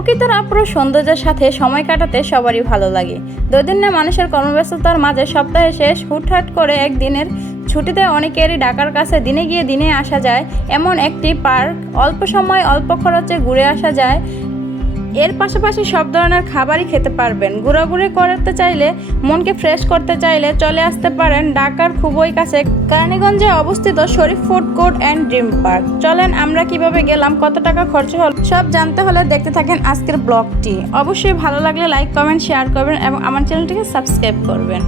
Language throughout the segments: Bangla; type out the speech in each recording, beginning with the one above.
প্রকৃতির অপরূপ সৌন্দর্যের সাথে সময় কাটাতে সবারই ভালো লাগে। দৈনন্দিন মানুষের কর্মব্যস্ততার মাঝে সপ্তাহে শেষ হুটহাট করে একদিনের ছুটিতে অনেকেরই ঢাকার কাছে দিনে গিয়ে দিনে আসা যায় এমন একটি পার্ক। অল্প সময় অল্প খরচে ঘুরে আসা যায়। এর পাশাপাশি সব ধরনের খাবারই খেতে পারবেন। ঘোরাঘুরি করতে চাইলে, মনকে ফ্রেশ করতে চাইলে চলে আসতে পারেন ঢাকার খুবই কাছে কেরানীগঞ্জে অবস্থিত Sharif food court and dream park. চলেন আমরা কিভাবে গেলাম, কত টাকা খরচ হল, সব জানতে হলে দেখতে থাকেন আজকের ব্লগটি। অবশ্যই ভালো লাগলে লাইক, কমেন্ট, শেয়ার করবেন এবং আমার চ্যানেলটিকে সাবস্ক্রাইব করবেন।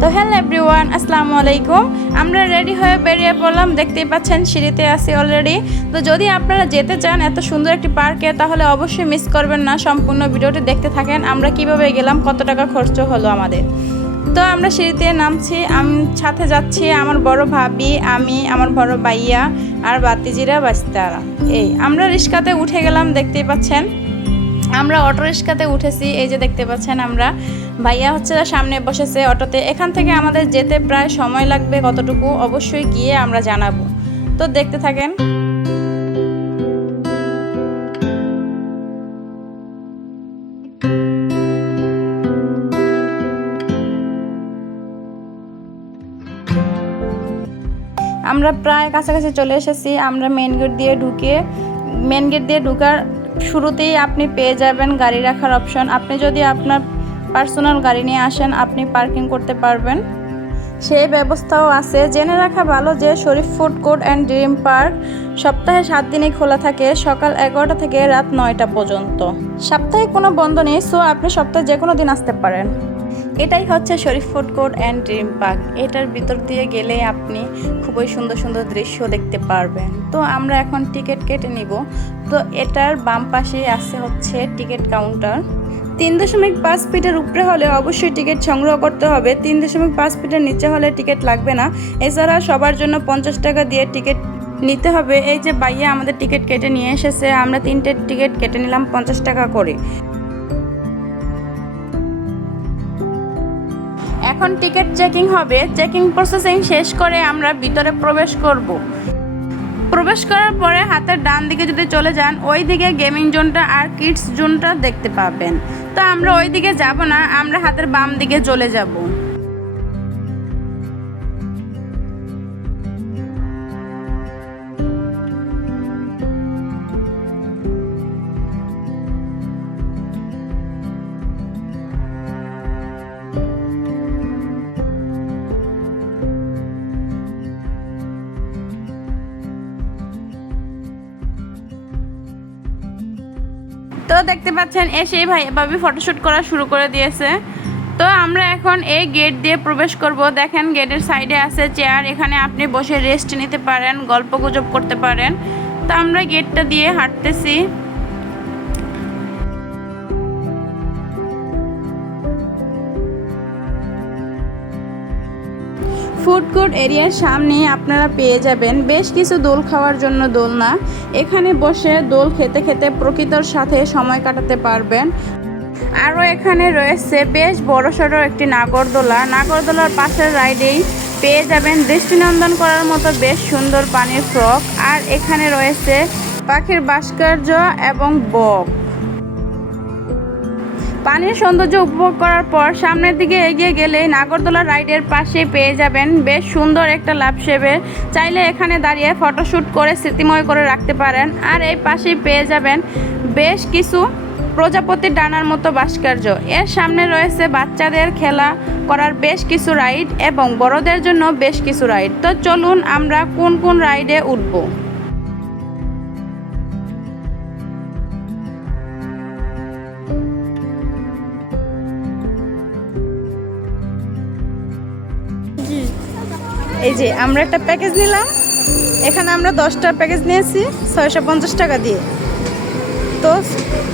তো হ্যালো এভরিওয়ান, আসসালামু আলাইকুম। আমরা রেডি হয়ে বেরিয়ে পড়লাম। দেখতেই পাচ্ছেন সিঁড়িতে আছি অলরেডি। তো যদি আপনারা যেতে চান এত সুন্দর একটি পার্কে, তাহলে অবশ্যই মিস করবেন না, সম্পূর্ণ ভিডিওটি দেখতে থাকেন। আমরা কিভাবে গেলাম, কত টাকা খরচ হলো আমাদের। তো আমরা সিঁড়িতে নামছি, আমি সাথে যাচ্ছি আমার বড় ভাবি, আমি, আমার বড় ভাইয়া আর বাতিজিরা বাস্তারা। এই আমরা রিক্সাতে উঠে গেলাম, দেখতেই পাচ্ছেন। আমরা অটো রিক্সাতে উঠেছি, এই যে দেখতে পাচ্ছেন। আমরা ভাইয়া হচ্ছে সামনে বসেছে অটোতে। এখান থেকে আমাদের যেতে প্রায় সময় লাগবে কতটুকু অবশ্যই গিয়ে আমরা জানাবো। তো দেখতে থাকেন। আমরা প্রায় কাছাকাছি চলে এসেছি। আমরা মেন গেট দিয়ে ঢুকার শুরুতেই আপনি পেয়ে যাবেন গাড়ি রাখার অপশন। আপনি যদি আপনার পার্সোনাল গাড়ি নিয়ে আসেন, আপনি পার্কিং করতে পারবেন, সেই ব্যবস্থাও আছে। জেনে রাখা ভালো যে Sharif food court and dream park সপ্তাহে 7 দিনই খোলা থাকে, সকাল 11টা থেকে রাত 9টা পর্যন্ত। সাপ্তাহিক কোনো বন্ধ নেই, সো আপনি সপ্তাহে যে কোনো দিন আসতে পারেন। এটাই হচ্ছে Sharif food court and dream park. এটার ভিতর দিয়ে গেলে আপনি খুবই সুন্দর সুন্দর দৃশ্য দেখতে পারবেন। তো আমরা এখন টিকিট কেটে নিব। তো এটার বাম পাশে আছে হচ্ছে টিকিট কাউন্টার। 3.5 ফিটের উপরে হলে অবশ্যই টিকিট সংগ্রহ করতে হবে। 3.5 ফিটের নিচে হলে টিকিট লাগবে না। এছাড়া সবার জন্য 50 টাকা দিয়ে টিকিট নিতে হবে। এই যে ভাইয়া আমাদের টিকিট কেটে নিয়ে এসেছে। আমরা 3টে টিকিট কেটে নিলাম 50 টাকা করে। এখন টিকিট চেকিং হবে। চেকিং প্রসেসিং শেষ করে আমরা ভিতরে প্রবেশ করব। প্রবেশ করার পরে হাতের ডান দিকে যদি চলে যান, ওই দিকে গেমিং জোনটা আর কিডস জোনটা দেখতে পাবেন। তো আমরা ওই দিকে যাব না, আমরা হাতের বাম দিকে চলে যাব। তো দেখতে পাচ্ছেন এসেই ভাবি ফটোশ্যুট করা শুরু করে দিয়েছে। তো আমরা এখন এই গেট দিয়ে প্রবেশ করব। দেখেন গেটের সাইডে আছে চেয়ার, এখানে আপনি বসে রেস্ট নিতে পারেন, গল্পগুজব করতে পারেন। তো আমরা গেটটা দিয়ে হাঁটতেছি। ফুড কোর্ট এরিয়ার সামনে আপনারা পেয়ে যাবেন বেশ কিছু দোল খাওয়ার জন্য দোলনা। এখানে বসে দোল খেতে খেতে প্রকৃতির সাথে সময় কাটাতে পারবেন। আরও এখানে রয়েছে বেশ বড়সড় একটি নাগরদোলার পাশের রাইডেই পেয়ে যাবেন দৃষ্টিনন্দন করার মতো বেশ সুন্দর পানির ফ্রক। আর এখানে রয়েছে পাখির ভাস্কর্য এবং বক। পানির সৌন্দর্য উপভোগ করার পর সামনের দিকে এগিয়ে গেলে নাগরদোলা রাইডের পাশে পেয়ে যাবেন বেশ সুন্দর একটা লাভসেবে। চাইলে এখানে দাঁড়িয়ে ফটোশ্যুট করে স্মৃতিময় করে রাখতে পারেন। আর এই পাশেই পেয়ে যাবেন বেশ কিছু প্রজাপতির ডানার মতো ভাস্কর্য। এর সামনে রয়েছে বাচ্চাদের খেলা করার বেশ কিছু রাইড এবং বড়দের জন্য বেশ কিছু রাইড। তো চলুন আমরা কোন কোন রাইডে উঠব। এই যে আমরা একটা প্যাকেজ নিলাম। এখানে আমরা 10টার প্যাকেজ নিয়েছি 650 টাকা দিয়ে। তো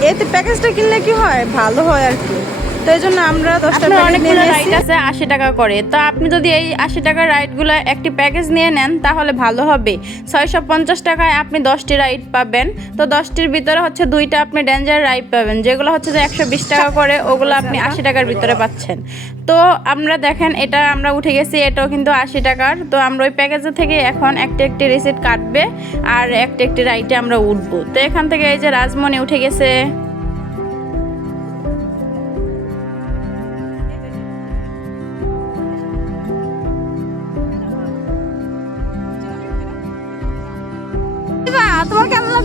এতে প্যাকেজটা কিনলে কি হয়, ভালো হয় আর কি। তো এই জন্য আমরা 10টা প্যাকেজ নিয়ে নিয়েছি। রাইড আছে 80 টাকা করে। তো আপনি যদি এই 80 টাকার রাইডগুলো একটি প্যাকেজ নিয়ে নেন তাহলে ভালো হবে। 650 টাকায় আপনি 10টি রাইড পাবেন। তো 10টির ভিতরে হচ্ছে 2টা আপনি ডেঞ্জার রাইড পাবেন, যেগুলো হচ্ছে যে 120 টাকা করে, ওগুলো আপনি 80 টাকার ভিতরে পাচ্ছেন। তো আমরা দেখেন এটা আমরা উঠে গেছি, এটাও কিন্তু 80 টাকার। তো আমরা ওই প্যাকেজে থেকে এখন একটি রিসিট কাটবে আর একটি রাইডে আমরা উঠবো। তো এখান থেকে এই যে রাজমণি উঠে গেছে।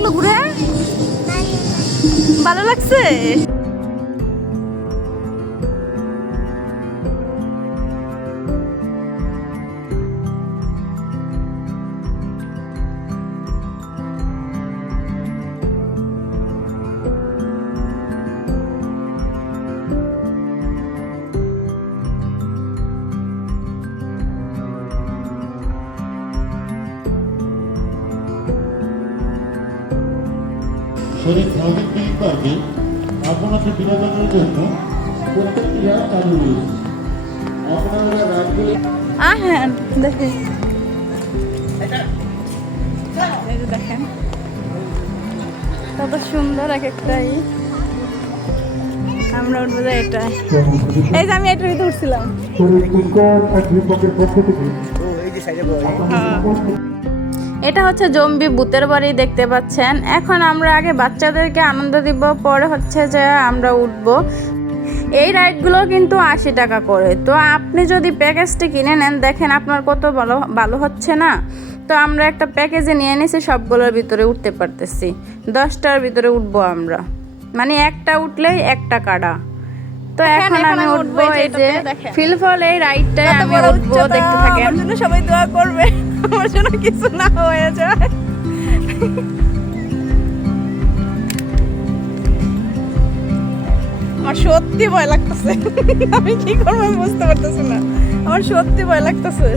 লাগলো ঘুরে? ভালো লাগছে? শরীর স্বাভাবিক ফিলিং পার্কে আপনাদের বিনোদনের জন্য প্রত্যেকটি রাত চালু রয়েছে। আপনারা রাতগুলি হ্যাঁ দেখি, এই যে দেখেন কত সুন্দর এক একটাই। আমরা উঠবো যে এটা, এই যে আমি এটার ভিতরে উঠছিলাম। এটা হচ্ছে জম্বি ভূতের বাড়ি দেখতে পাচ্ছেন। এখন আমরা আগে বাচ্চাদেরকে আনন্দ দিব, পরে হচ্ছে যে আমরা উঠবো। এই রাইডগুলো কিন্তু 80 টাকা করে। তো আপনি যদি প্যাকেজটি কিনে নেন, দেখেন আপনার কত ভালো ভালো হচ্ছে না। তো আমরা একটা প্যাকেজে নিয়ে নিয়েছি, সবগুলোর ভিতরে উঠতে পারতেছি। 10টার ভিতরে উঠবো আমরা, মানে একটা উঠলেই একটা কাটা। তো এখন আমি উঠবো এই যে ফিলফল, এই রাইডটায় আমি উঠবো, দেখতে থাকেন। আমার জন্য সবাই দোয়া করবে, আমার জন্য কিছু না হয়ে যায়। আমার সত্যি ভয় লাগতেছে, আমি কি করবো আমি বুঝতে পারতেছি না। আমার সত্যি ভয় লাগতেছে।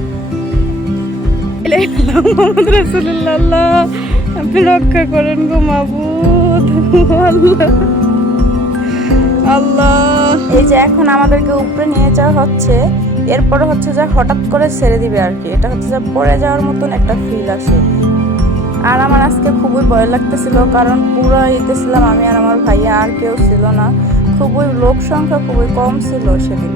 মুহাম্মদ রাসূলুল্লাহ, আপনি রক্ষা করেন গো মাবুদ আল্লাহ আল্লাহ। এই যে এখন আমাদেরকে উপরে নিয়ে যাওয়া হচ্ছে, এরপরে হচ্ছে যে হঠাৎ করে ছেড়ে দিবে আর কি। এটা হচ্ছে যে পড়ে যাওয়ার মতন একটা ফিল আসে। আর আমার আজকে খুবই ভয় লাগতেছিল, কারণ পুরো ইতে ছিলাম আমি আর আমার ভাইয়া, আর কেউ ছিল না। খুবই লোক সংখ্যা খুবই কম ছিল সেদিন।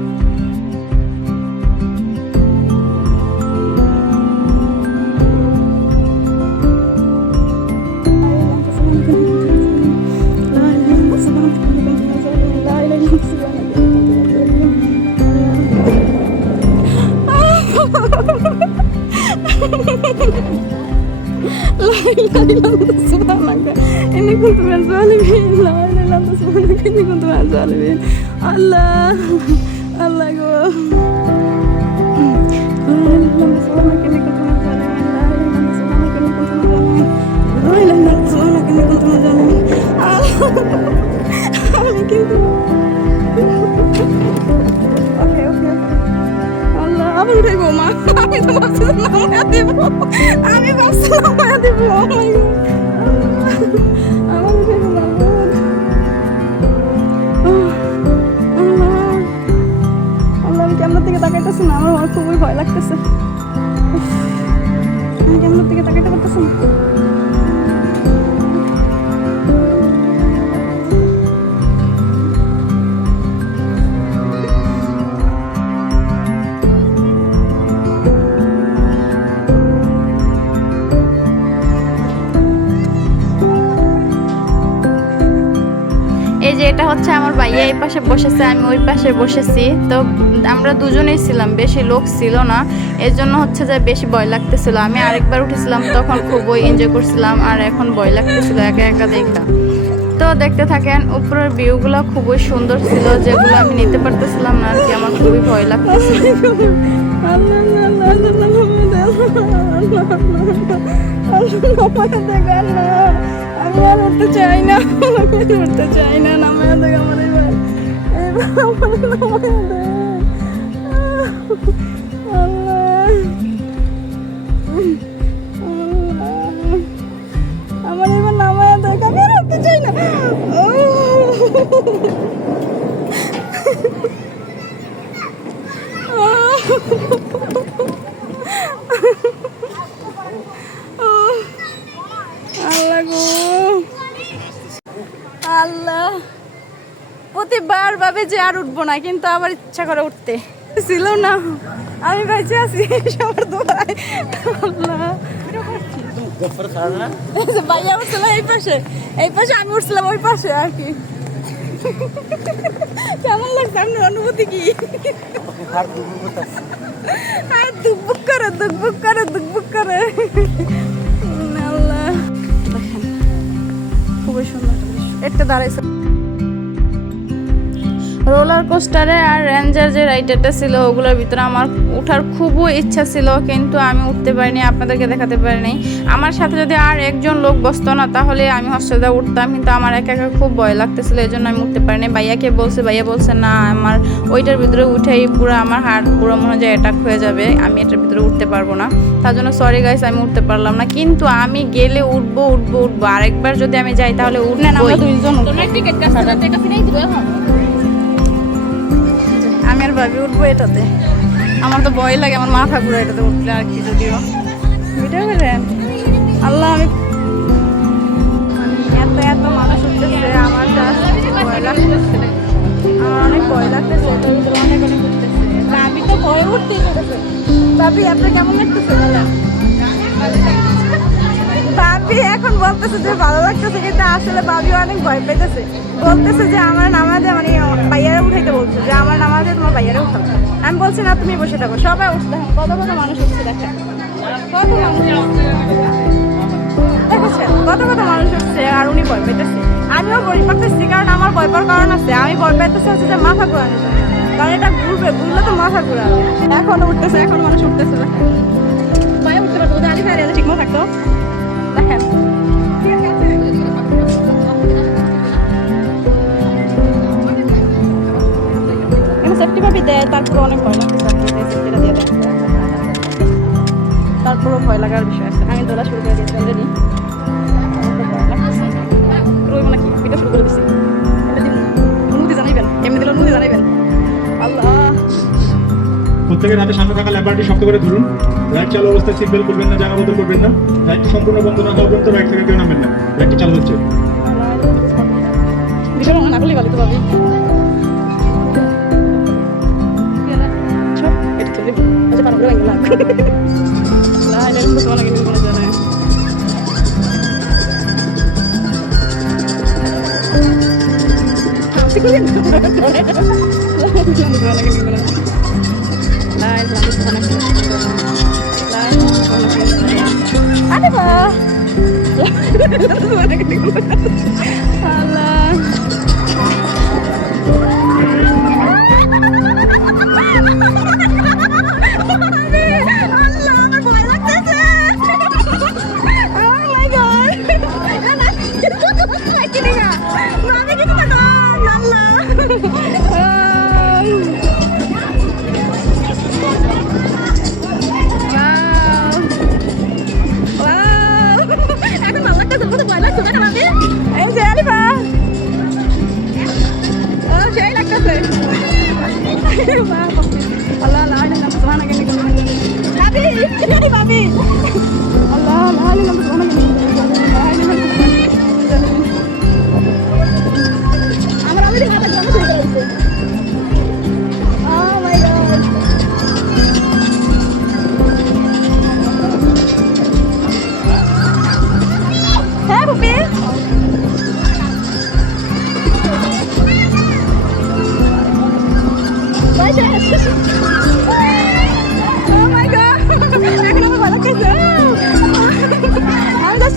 Allah Allah go আবার উঠে গো মা, আমি তো ভাবছিলাম নামায়া দেব, আমি ভাবছিলাম নামায়া দেব। আবার উঠে গো আল্লাহ, আমি ক্যামেরার দিকে তাকাইতেছি না, আমার খুবই ভয় লাগতেছে। আমি ক্যামেরার দিকে তাকাইতে পারতেছি না। এই যে এটা হচ্ছে আমার ভাইয়া এই পাশে বসেছে, আমি ওই পাশে বসেছি। তো আমরা দুজনেই ছিলাম, বেশি লোক ছিল না, এর জন্য হচ্ছে যে বেশি ভয় লাগতেছিল। আমি আরেকবার উঠেছিলাম, তখন খুবই এনজয় করছিলাম, আর এখন ভয় লাগতেছিল একা একা দেখা। তো দেখতে থাকেন, উপরের ভিউগুলো খুবই সুন্দর ছিল, যেগুলো আমি নিতে পারতেছিলাম না আর কি। আমার খুবই ভয় লাগতেছিল। আমি আর উঠতে চাই না, আমি উঠতে চাই না। নামায়া দেখ আমার এবার, এবার আমার নামায়া দেখ আল্লাহ, আমার এবার নামায়া দেখ, আমি আর উঠতে চাই না। আল্লাহ গো আল্লাহ, প্রতিবার ভাবে যে আর উঠবো না, কিন্তু আবার ইচ্ছা করে উঠতে ছিল না। আমি বেঁচে আছি সবার দোয়ায়। আল্লাহ ভাইয়া উঠছিল এই পাশে আমি উঠছিলাম ওই পাশে আর কি। কেমন লাগছে আপনার অনুভূতি কি? আর দুকবুক করে আল্লাহ, খুবই সুন্দর একটা দাঁড়াইছে। রোলার কোস্টারে আর রেঞ্জার যে রাইডারটা ছিল ওগুলোর ভিতরে আমার ওঠার খুবই ইচ্ছা ছিল, কিন্তু আমি উঠতে পারিনি, আপনাদেরকে দেখাতে পারিনি। আমার সাথে যদি আর একজন লোক বসতো না তাহলে আমি হস্টেলে উঠতাম, কিন্তু আমার একা একা খুব ভয় লাগতেছিল, এই জন্য আমি উঠতে পারিনি। ভাইয়াকে বলছে, ভাইয়া বলছে না আমার ওইটার ভিতরে উঠেই পুরো আমার হার্ট পুরো মনে হয় যে অ্যাটাক হয়ে যাবে, আমি এটার ভিতরে উঠতে পারবো না। তার জন্য সরি গাইস, আমি উঠতে পারলাম না, কিন্তু আমি গেলে উঠবো উঠবো উঠবো। আরেকবার যদি আমি যাই তাহলে উঠলে না আমরা দুইজন আমি আর ভাবি উঠবো এটাতে। আমার তো ভয় লাগে, আমার মাথা ঘুরে এটাতে উঠলে আর কি। যদিও ভিডিও করেন আল্লাহ, আমি এত এত মানুষ উঠতেছে, আমার ভয় লাগতেছে, আমার অনেক ভয় লাগতেছে, অনেক অনেক উঠতেছে। ভাবি তো ভয় উঠতেই চলেছে। ভাবি আপনার কেমন লাগতেছে? ভাবি এখন বলতেছে যে ভালো লাগতেছে, কিন্তু আসলে ভাবি অনেক ভয় পেতেছে। বলতেছে যে আমার নামাজে মানে ভাইয়ারা উঠাইতে বলছে যে আমার নামাজে তোমার ভাইয়ারা উঠাবে। আমি বলছি না তুমি বসে থাকো, সবাই উঠতে। কত কত মানুষ উঠছে দেখেন, কত মানুষ দেখেছেন, কত কত মানুষ উঠছে আর উনি ভয় পেতেছে। আমিও ভয় পাচ্ছি, কারণ আমার ভয় পাওয়ার কারণ আছে। আমি ভয় পেতেছি হচ্ছে যে মাথা ঘুরানোর জন্য, কারণ এটা ঘুরবে, ঘুরলে তো মাথা ঘুরাবে। এখনো উঠতেছে, এখন মানুষ উঠতেছে। দেখেন ভাইয়া উঠতে পারতো, যদি আলি ভাই ঠিক মতো থাকতো। দেখেন সেফটি ভাবি দেয়, তারপরে অনেক ভয় লাগতেছে, সেফটিটা দিয়ে দেয়, তারপরেও ভয় লাগার বিষয় আছে। আমি দোলা শুরু করে দিয়েছি অলরেডি, রইব নাকি ভিডিও শুরু করে দিচ্ছি। অনুমতি জানাইবেন, এমনি দিলে অনুমতি জানাইবেন। আল্লাহ, প্রত্যেকের হাতে সামনে থাকা ল্যাম্পারটি শক্ত করে ধরুন। রাইট চালু অবস্থায় সিট বেল্ট করবেন না, জামা বদল করবেন না। রাইটটি সম্পূর্ণ বন্ধ না হওয়া পর্যন্ত রাইট থেকে কেউ নামবেন না। রাইটটি চালু হচ্ছে। ভিডিও না করলেই ভালো তো ভাবি।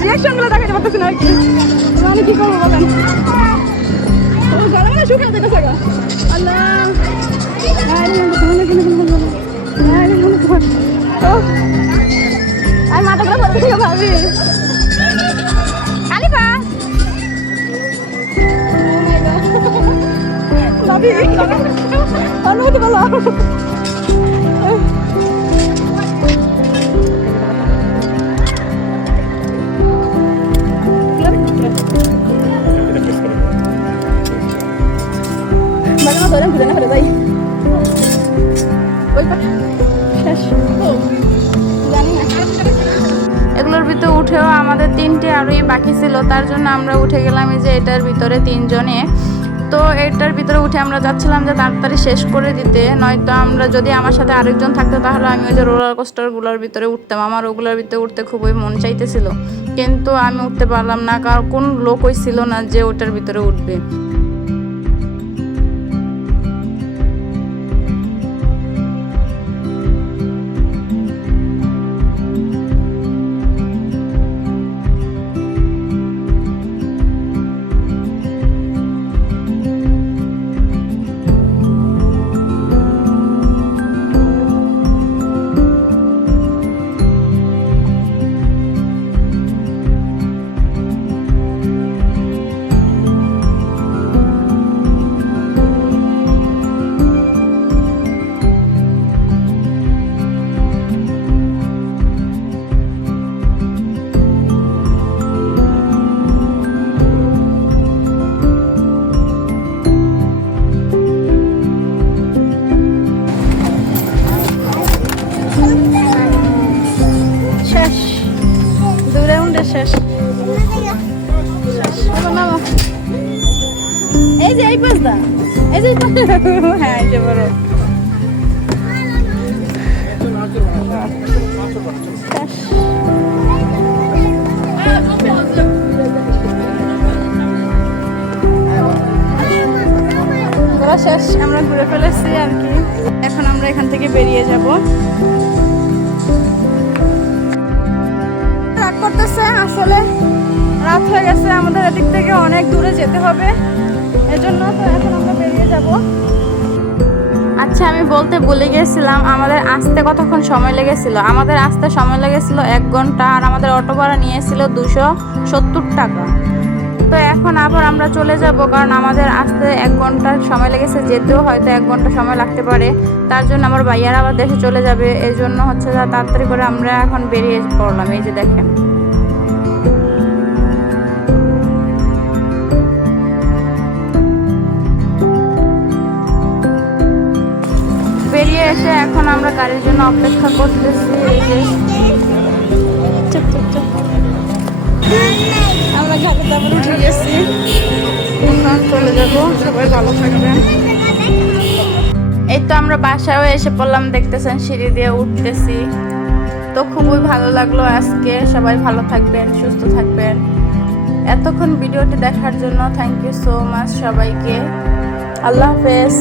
রিয়াকশনগুলো দেখাতে পারতেছি না আর কি। আমি কি করবো বলেন, গরমে শুকিয়ে যেতেছে গা। আল্লাহ, আর মাথাগুলো বলতে ভাবি আলিফা ভাবি অনুমতি বলো। এগুলোর ভিতরে উঠেও আমাদের 3টে আরোই বাকি ছিল, তার জন্য আমরা উঠে গেলাম এই যে এটার ভিতরে 3 জনে। তো এটার ভিতরে উঠে আমরা যাচ্ছিলাম যে তাড়াতাড়ি শেষ করে দিতে, নয়তো আমরা যদি আমার সাথে আরেকজন থাকতো তাহলে আমি ওই যে রোলার কোস্টারগুলোর ভিতরে উঠতাম। আমার ওগুলোর ভিতরে উঠতে খুবই মন চাইতেছিল, কিন্তু আমি উঠতে পারলাম না, কারণ কোন লোকই ছিল না যে ওটার ভিতরে উঠবে। দা এই যে হ্যাঁ এসে বড় ঘোরা শেষ, আমরা ঘুরে ফেলেছি আর কি। এখন আমরা এখান থেকে বেরিয়ে যাব। রাগ করতেছে, আসলে রাত হয়ে গেছে, আমাদের এদিক থেকে অনেক দূরে যেতে হবে, এজন্য তো এখন আমরা বেরিয়ে যাব। আচ্ছা, আমি বলতে ভুলে গেছিলাম, আমাদের আসতে কতক্ষণ সময় লেগেছিল। আমাদের আসতে সময় লেগেছিল 1 ঘন্টা, আর আমাদের অটো ভাড়া নিয়েছিল 270 টাকা। তো এখন আবার আমরা চলে যাব, কারণ আমাদের আসতে 1 ঘন্টা সময় লেগেছে, যেতেও হয়তো 1 ঘন্টা সময় লাগতে পারে। তার জন্য আমার ভাইয়ারা আবার দেশে চলে যাবে, এই জন্য হচ্ছে যা তাড়াতাড়ি করে আমরা এখন বেরিয়ে পড়লাম। এই যে দেখেন, বেরিয়ে এসে এখন আমরা গাড়ির জন্য অপেক্ষা করতেছি। এই যে চুপ চুপ চুপ, আমরা গাড়িতে আবার উঠে গেছি, এখন চলে যাব। সবাই ভালো থাকবেন। এই তো আমরা বাসায়ও এসে পড়লাম, দেখতেছেন সিঁড়ি দিয়ে উঠতেছি। তো খুবই ভালো লাগলো আজকে। সবাই ভালো থাকবেন, সুস্থ থাকবেন। এতক্ষণ ভিডিওটি দেখার জন্য থ্যাংক ইউ সো মাচ সবাইকে। আল্লাহ হাফেজ।